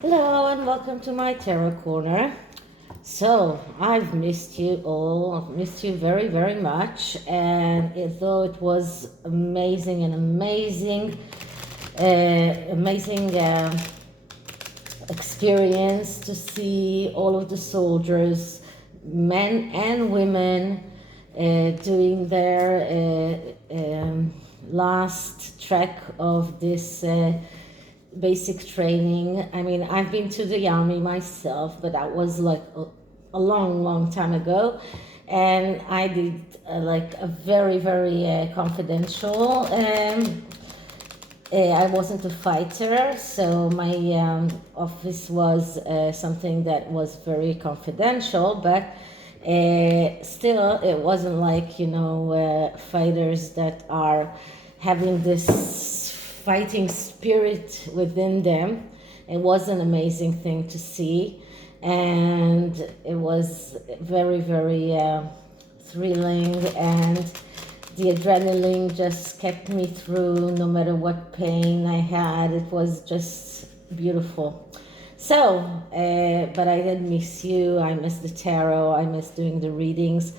Hello and welcome to my tarot corner. So I've missed you all. I've missed you very, very much. And though it was amazing, experience to see all of the soldiers, men and women, doing their last trek of this. Basic training. I mean, I've been to the army myself, but that was like a long, long time ago. And I did like a very, very confidential. I wasn't a fighter, so my office was something that was very confidential, but still, it wasn't like, fighters that are having this fighting spirit within them. It was an amazing thing to see, and it was very, very thrilling, and the adrenaline just kept me through no matter what pain I had. It was just beautiful. So, but I did miss you. I miss the tarot. I miss doing the readings.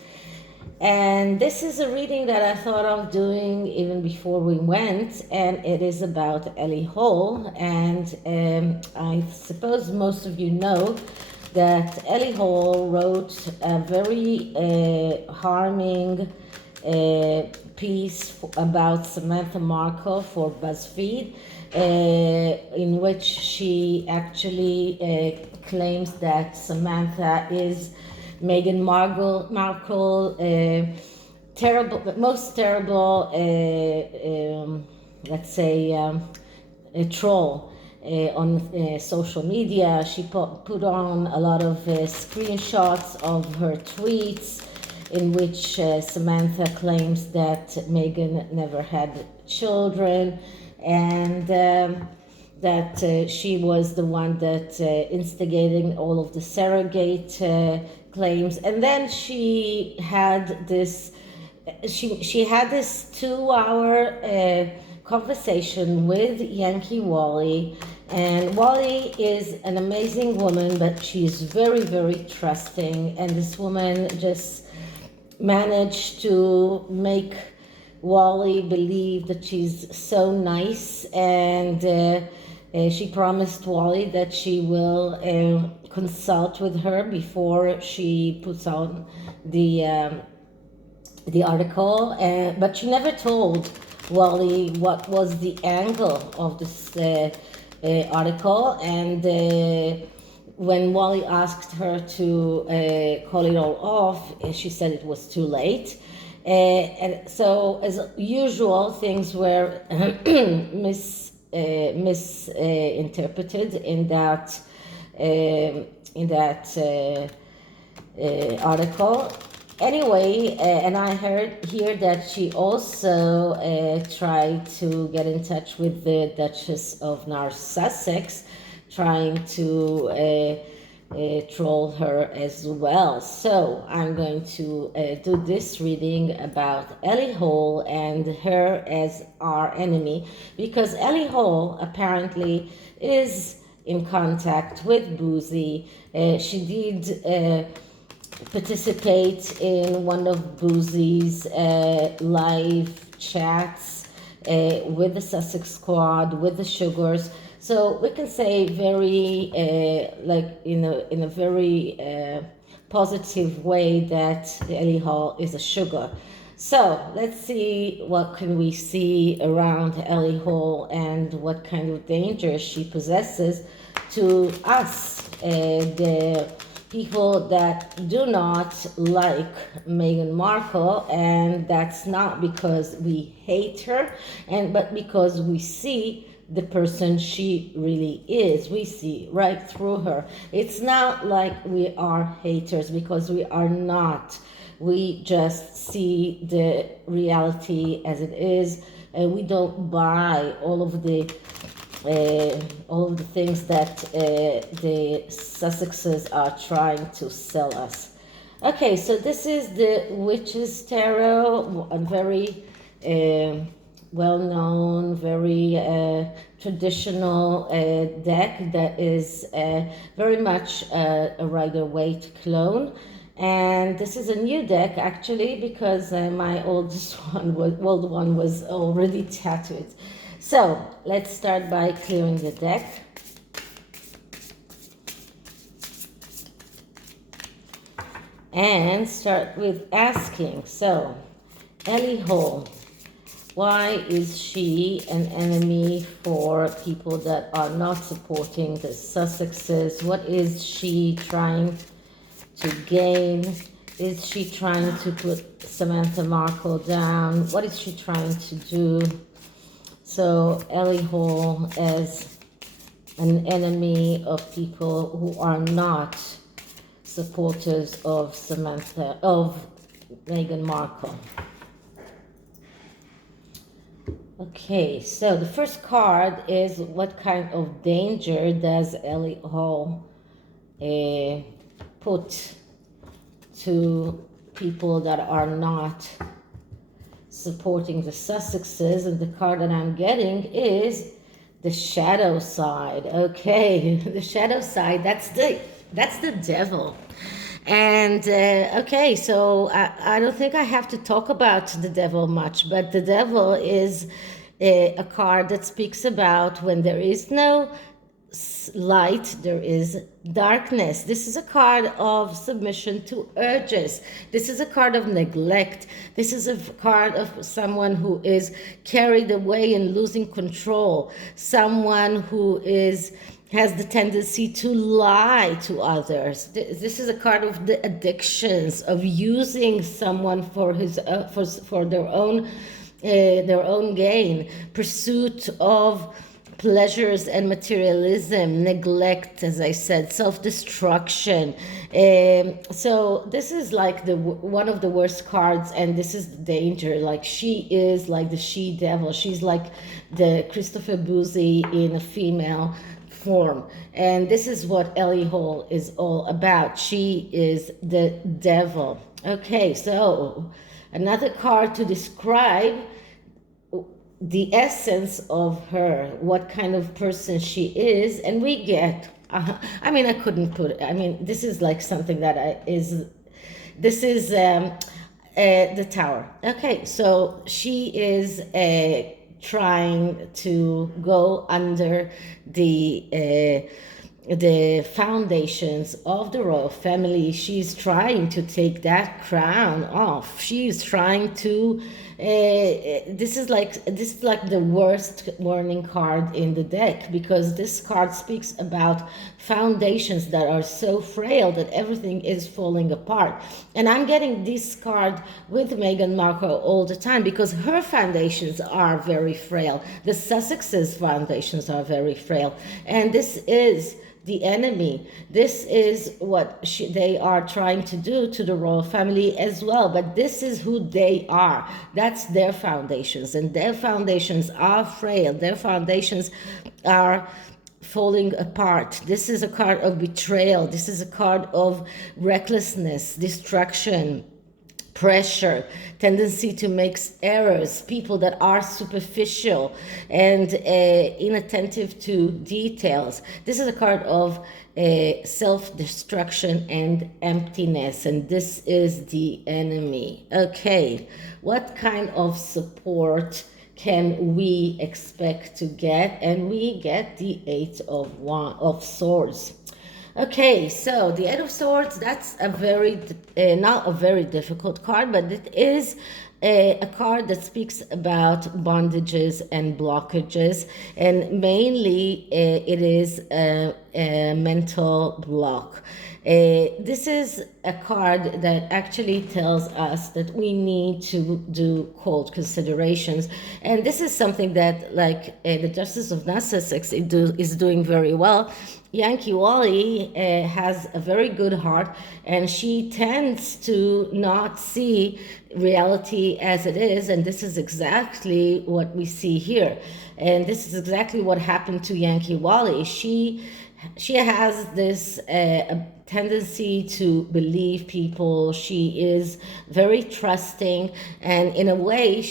And this is a reading that I thought of doing even before we went, and it is about Ellie Hall. And I suppose most of you know that Ellie Hall wrote a very harming piece about Samantha Markle for BuzzFeed, in which she actually claims that Samantha is Meghan Markle, most terrible, let's say, a troll on social media. She put on a lot of screenshots of her tweets in which Samantha claims that Meghan never had children, and that she was the one that instigating all of the surrogate claims. And then she had this 2-hour conversation with Yankee Wally. And Wally is an amazing woman, but she's very, very trusting, and this woman just managed to make Wally believe that she's so nice, and she promised Wally that she will consult with her before she puts out the article, but she never told Wally what was the angle of this article. And when Wally asked her to call it all off, she said it was too late. And so, as usual, things were misinterpreted in that article. Anyway, and I heard here that she also tried to get in touch with the Duchess of Sussex, trying to troll her as well. So I'm going to do this reading about Ellie Hall and her as our enemy, because Ellie Hall apparently is in contact with Boozy. She did participate in one of Boozy's live chats with the Sussex squad, with the Sugars. So we can say very, like in a very positive way that Ellie Hall is a sugar. So let's see what can we see around Ellie Hall and what kind of danger she possesses to us, the people that do not like Meghan Markle. And that's not because we hate her, but because we see the person she really is. We see right through her. It's not like we are haters, because we are not. We just see the reality as it is, and we don't buy all of the things that the Sussexes are trying to sell us. Okay, so this is the Witch's Tarot, a very well-known, very traditional deck that is very much a Rider-Waite clone. And this is a new deck actually because my oldest old one was already tattooed. So let's start by clearing the deck. And start with asking. So, Ellie Hall, why is she an enemy for people that are not supporting the Sussexes? What is she trying to gain? Is she trying to put Samantha Markle down? What is she trying to do? So Ellie Hall as an enemy of people who are not supporters of Meghan Markle. Okay, so the first card is what kind of danger does Ellie Hall put to people that are not supporting the Sussexes? And the card that I'm getting is the shadow side. Okay, the shadow side, that's the devil. And okay, so I don't think I have to talk about the devil much, but the devil is a card that speaks about when there is no light, there is darkness. This is a card of submission to urges. This is a card of neglect. This is a card of someone who is carried away and losing control. Someone who has the tendency to lie to others. This is a card of the addictions, of using someone for their own gain, pursuit of pleasures and materialism, neglect, as I said, self-destruction. So this is like one of the worst cards, and this is the danger. Like, she is like the she-devil. She's like the Christopher Boozy in a female form. And this is what Ellie Hall is all about. She is the devil. Okay, so another card to describe the essence of her, what kind of person she is, and we get, I couldn't put it, this is like something that this is the Tower. Okay, so she is trying to go under the foundations of the royal family. She's trying to take that crown off. She's trying to this is like the worst warning card in the deck, because this card speaks about foundations that are so frail that everything is falling apart. And I'm getting this card with Meghan Markle all the time because her foundations are very frail. The Sussexes' foundations are very frail, and this is the enemy. This is what they are trying to do to the royal family as well. But this is who they are. That's their foundations, and their foundations are frail. Their foundations are falling apart. This is a card of betrayal. This is a card of recklessness, destruction, pressure, tendency to make errors, people that are superficial and inattentive to details. This is a card of self-destruction and emptiness, and this is the enemy. Okay, what kind of support can we expect to get? And we get the Eight of Swords. Okay, so the Eight of Swords, that's a very, not a very difficult card, but it is a card that speaks about bondages and blockages, and mainly it is a mental block. This is a card that actually tells us that we need to do cold considerations, and this is something that, like the Justice of Sussex is doing very well. Yankee Wally has a very good heart, and she tends to not see reality as it is, and this is exactly what we see here. And this is exactly what happened to Yankee Wally. She she has this tendency to believe people. She is very trusting, and in a way,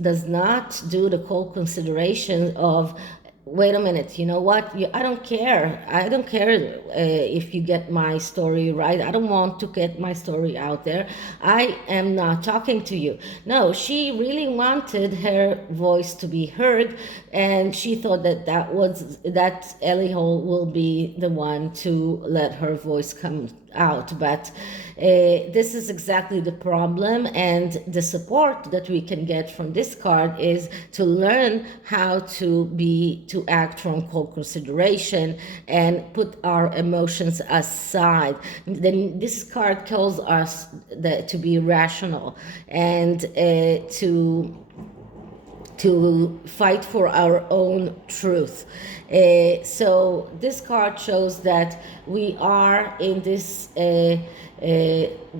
does not do the cold consideration of, wait a minute, you know what? I don't care. I don't care if you get my story right. I don't want to get my story out there. I am not talking to you. No, she really wanted her voice to be heard, and she thought that Ellie Hall will be the one to let her voice come out. But this is exactly the problem, and the support that we can get from this card is to learn how to act from cold consideration and put our emotions aside. Then this card calls us to be rational and to fight for our own truth. So this card shows that we are in this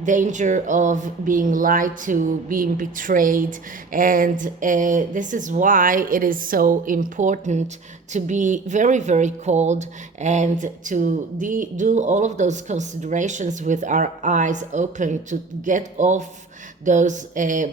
danger of being lied to, being betrayed, and this is why it is so important to be very, very cold and to do all of those considerations with our eyes open, to get off those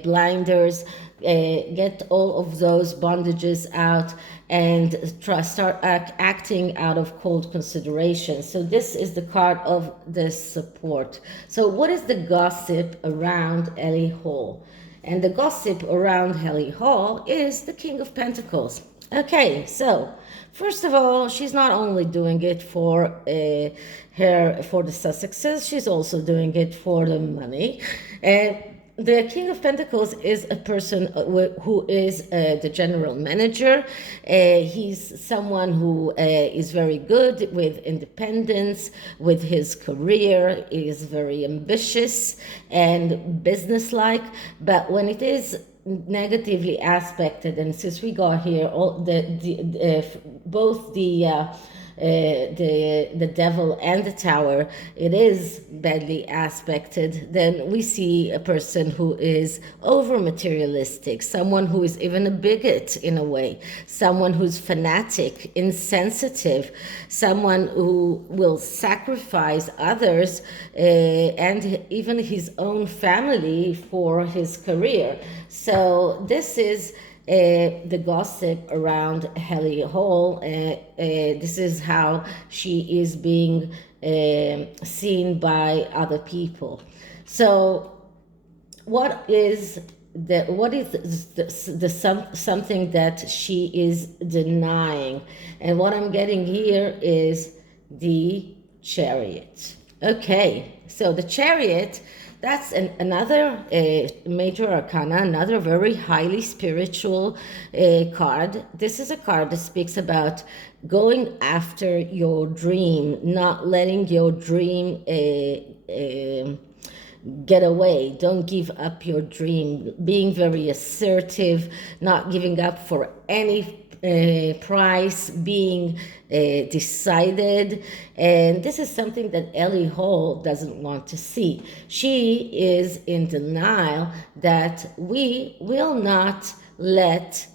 blinders, get all of those bondages out, and start acting out of cold consideration. So this is the card of the support. So what is the gossip around Ellie Hall? And the gossip around Ellie Hall is the King of Pentacles. Okay, so first of all, she's not only doing it for the Sussexes, she's also doing it for the money. The King of Pentacles is a person who is the general manager. He's someone who is very good with independence, with his career, is very ambitious and businesslike. But when it is negatively aspected, and since we got here both the devil and the tower, it is badly aspected, then we see a person who is over materialistic, someone who is even a bigot in a way, someone who's fanatic, insensitive, someone who will sacrifice others and even his own family for his career. So this is the gossip around Ellie Hall. This is how she is being seen by other people. So what is something that she is denying? And what I'm getting here is the Chariot. Okay, so the Chariot, that's another major arcana, another very highly spiritual card. This is a card that speaks about going after your dream, not letting your dream get away. Don't give up your dream. Being very assertive, not giving up for any price, being decided. And this is something that Ellie Hall doesn't want to see. She is in denial that we will not let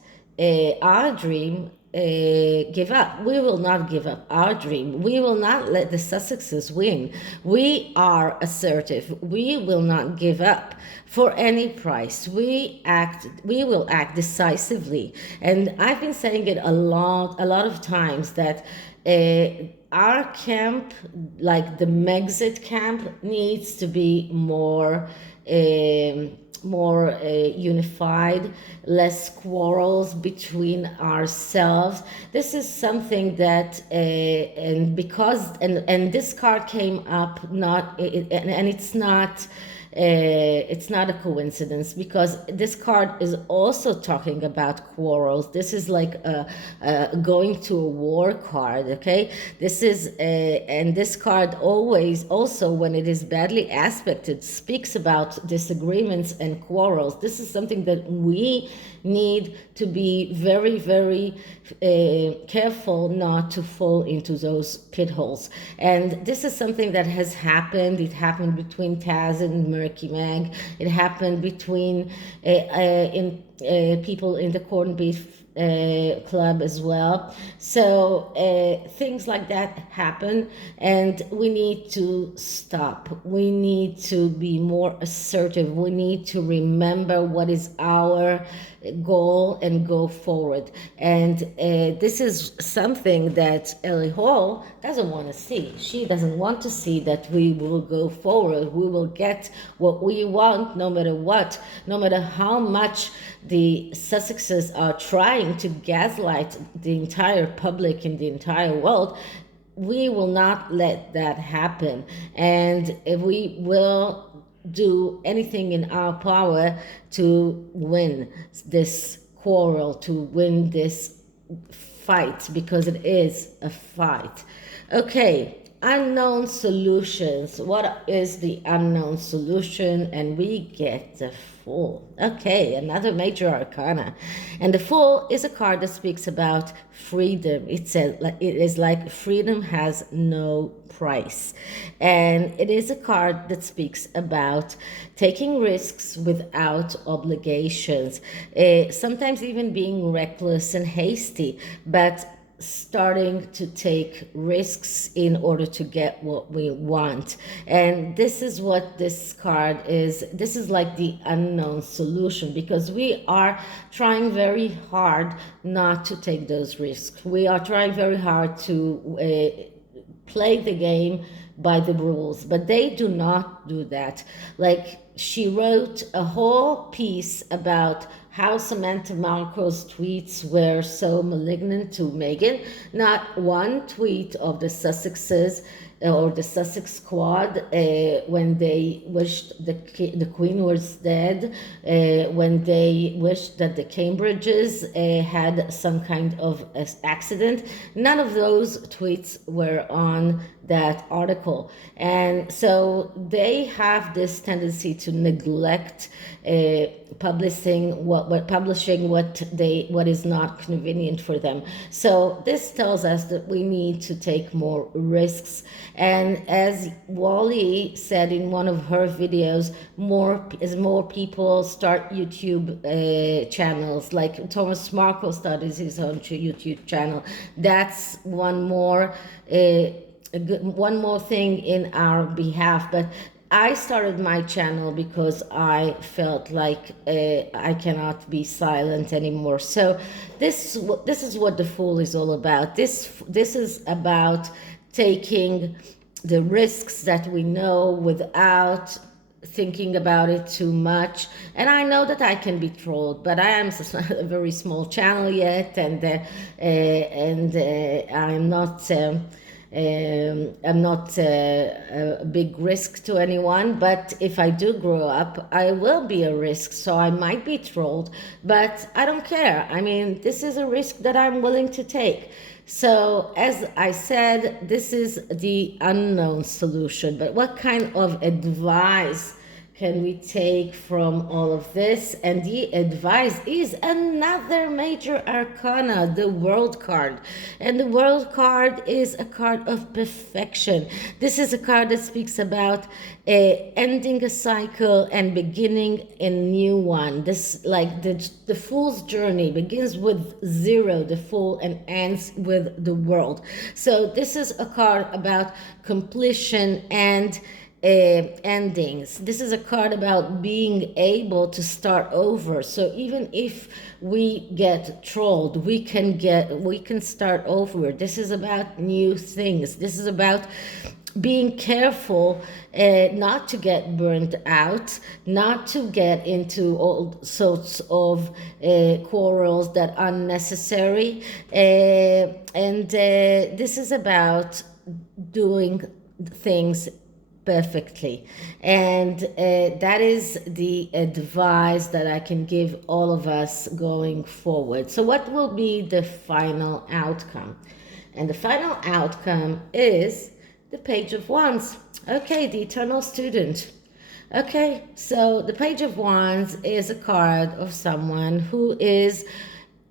our dream give up. We will not give up our dream. We will not let the Sussexes win. We are assertive. We will not give up for any price. We will act decisively. And I've been saying it a lot of times that our camp, like the Megxit camp, needs to be more unified, less quarrels between ourselves. This is something that and this card came up, it's not a coincidence, because this card is also talking about quarrels. This is like going to a war card, okay? This is and this card always also, when it is badly aspected, speaks about disagreements and quarrels. This is something that we need to be very, very careful not to fall into those pit holes. And this is something that has happened. It happened between Taz and Murky Mag. It happened between people in the corned beef club as well. So things like that happen, and we need to stop. We need to be more assertive. We need to remember what is our goal and go forward. And this is something that Ellie Hall doesn't want to see. She doesn't want to see that we will go forward. We will get what we want no matter what, no matter how much the Sussexes are trying to gaslight the entire public in the entire world. We will not let that happen. And we will do anything in our power to win this quarrel, to win this fight, because it is a fight. Okay, unknown solutions. What is the unknown solution? And we get the Fool. Okay, another major arcana. And the Fool is a card that speaks about freedom. It is like freedom has no price. And it is a card that speaks about taking risks without obligations, sometimes even being reckless and hasty, but starting to take risks in order to get what we want. And this is what this card is. This is like the unknown solution, because we are trying very hard not to take those risks. We are trying very hard to play the game by the rules, but they do not do that. Like, she wrote a whole piece about how Samantha Markle's tweets were so malignant to Meghan. Not one tweet of the Sussexes or the Sussex squad when they wished the Queen was dead, when they wished that the Cambridges had some kind of accident. None of those tweets were on that article. And so they have this tendency to neglect publishing what is not convenient for them. So this tells us that we need to take more risks. And as Wally said in one of her videos, as more people start YouTube channels, like Thomas Markle started his own YouTube channel, that's one more thing in our behalf. But I started my channel because I felt like I cannot be silent anymore. So this is what the Fool is all about. This is about taking the risks that we know without thinking about it too much. And I know that I can be trolled, but I am a very small channel yet, and I'm not a big risk to anyone. But if I do grow up, I will be a risk. So I might be trolled, but I don't care. I mean, this is a risk that I'm willing to take. So as I said, this is the unknown solution. But what kind of advice can we take from all of this? And the advice is another major arcana, the World card. And the World card is a card of perfection. This is a card that speaks about ending a cycle and beginning a new one. This, like the Fool's journey begins with 0, the Fool, and ends with the World. So this is a card about completion and endings. This is a card about being able to start over. So even if we get trolled, we can start over. This is about new things. This is about being careful not to get burned out, not to get into all sorts of quarrels that are unnecessary. And this is about doing things perfectly. And that is the advice that I can give all of us going forward. So what will be the final outcome? And the final outcome is the Page of Wands. Okay, the Eternal Student. Okay, so the Page of Wands is a card of someone who is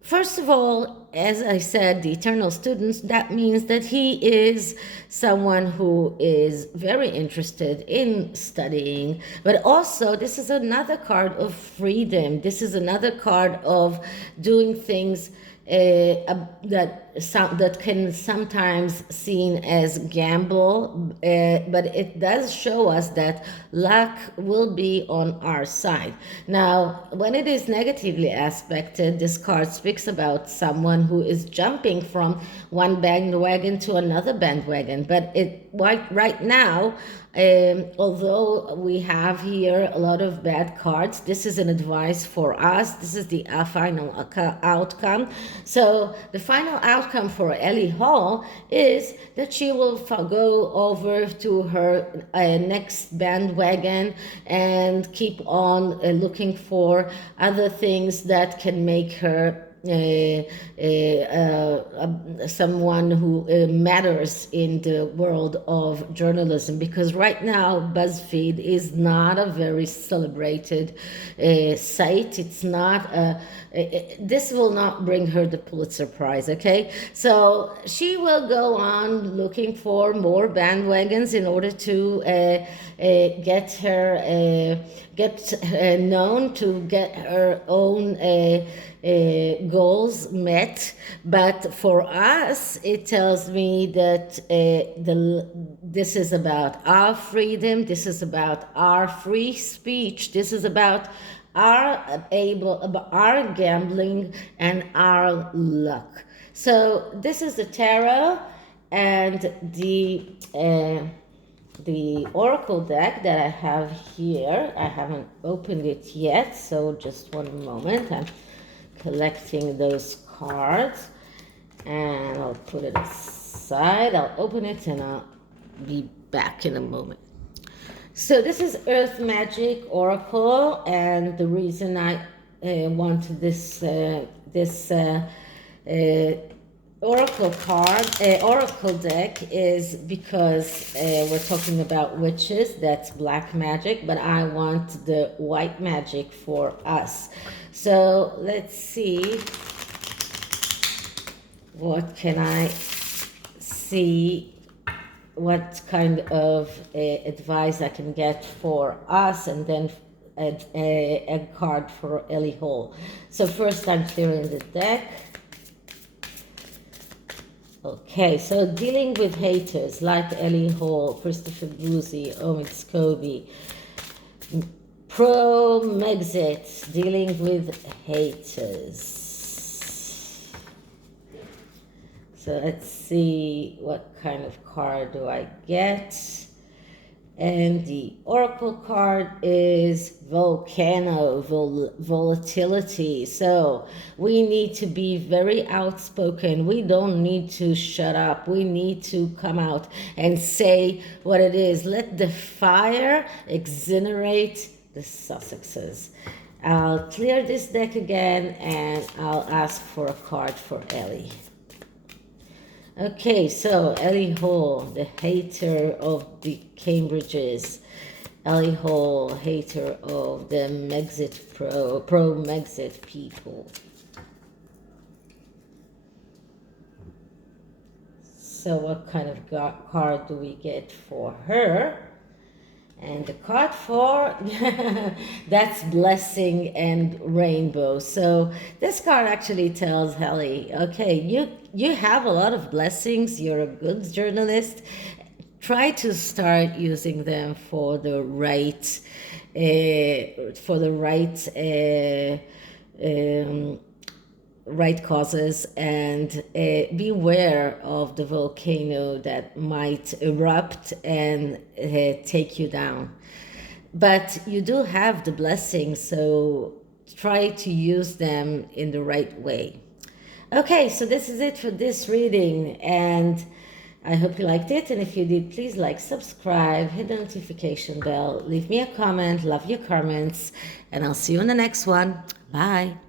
First of all, as I said, the eternal students, that means that he is someone who is very interested in studying, but also this is another card of freedom. This is another card of doing things that can sometimes seen as gamble, but it does show us that luck will be on our side. Now, when it is negatively aspected, this card speaks about someone who is jumping from one bandwagon to another bandwagon. But right now, although we have here a lot of bad cards, this is an advice for us. This is the final outcome. So the final outcome for Ellie Hall is that she will go over to her next bandwagon and keep on looking for other things that can make her someone who matters in the world of journalism, because right now BuzzFeed is not a very celebrated site. It's not this will not bring her the Pulitzer Prize, okay? So she will go on looking for more bandwagons in order to get her known, to get her own goals met. But for us, it tells me that this is about our freedom, this is about our free speech, this is about our gambling and our luck. So this is the tarot and the oracle deck that I have here. I haven't opened it yet, so just one moment. I'm collecting those cards and I'll put it aside. I'll open it and I'll be back in a moment. So this is Earth Magic Oracle, and the reason I wanted this oracle deck is because we're talking about witches. That's black magic, but I want the white magic for us. So let's see, what can I see, what kind of advice I can get for us, and then a card for Ellie Hall. So first I'm clearing the deck. Okay, so dealing with haters like Ellie Hall, Christopher Boozy, Omid Scobie, pro-Megxit, dealing with haters. So let's see what kind of card do I get. And the oracle card is volcano, volatility. So we need to be very outspoken. We don't need to shut up. We need to come out and say what it is. Let the fire exonerate the Sussexes. I'll clear this deck again and I'll ask for a card for Ellie. Okay, so Ellie Hall, the hater of the Cambridges. Ellie Hall, hater of the Megxit pro-Megxit people. So what kind of card do we get for her? And the card for, that's blessing and rainbow. So this card actually tells Ellie, okay, you have a lot of blessings. You're a good journalist. Try to start using them for the right, right causes, and beware of the volcano that might erupt and take you down. But you do have the blessings, so try to use them in the right way. Okay, so this is it for this reading, and I hope you liked it, and if you did, please like, subscribe, hit the notification bell, leave me a comment, love your comments, and I'll see you in the next one. Bye.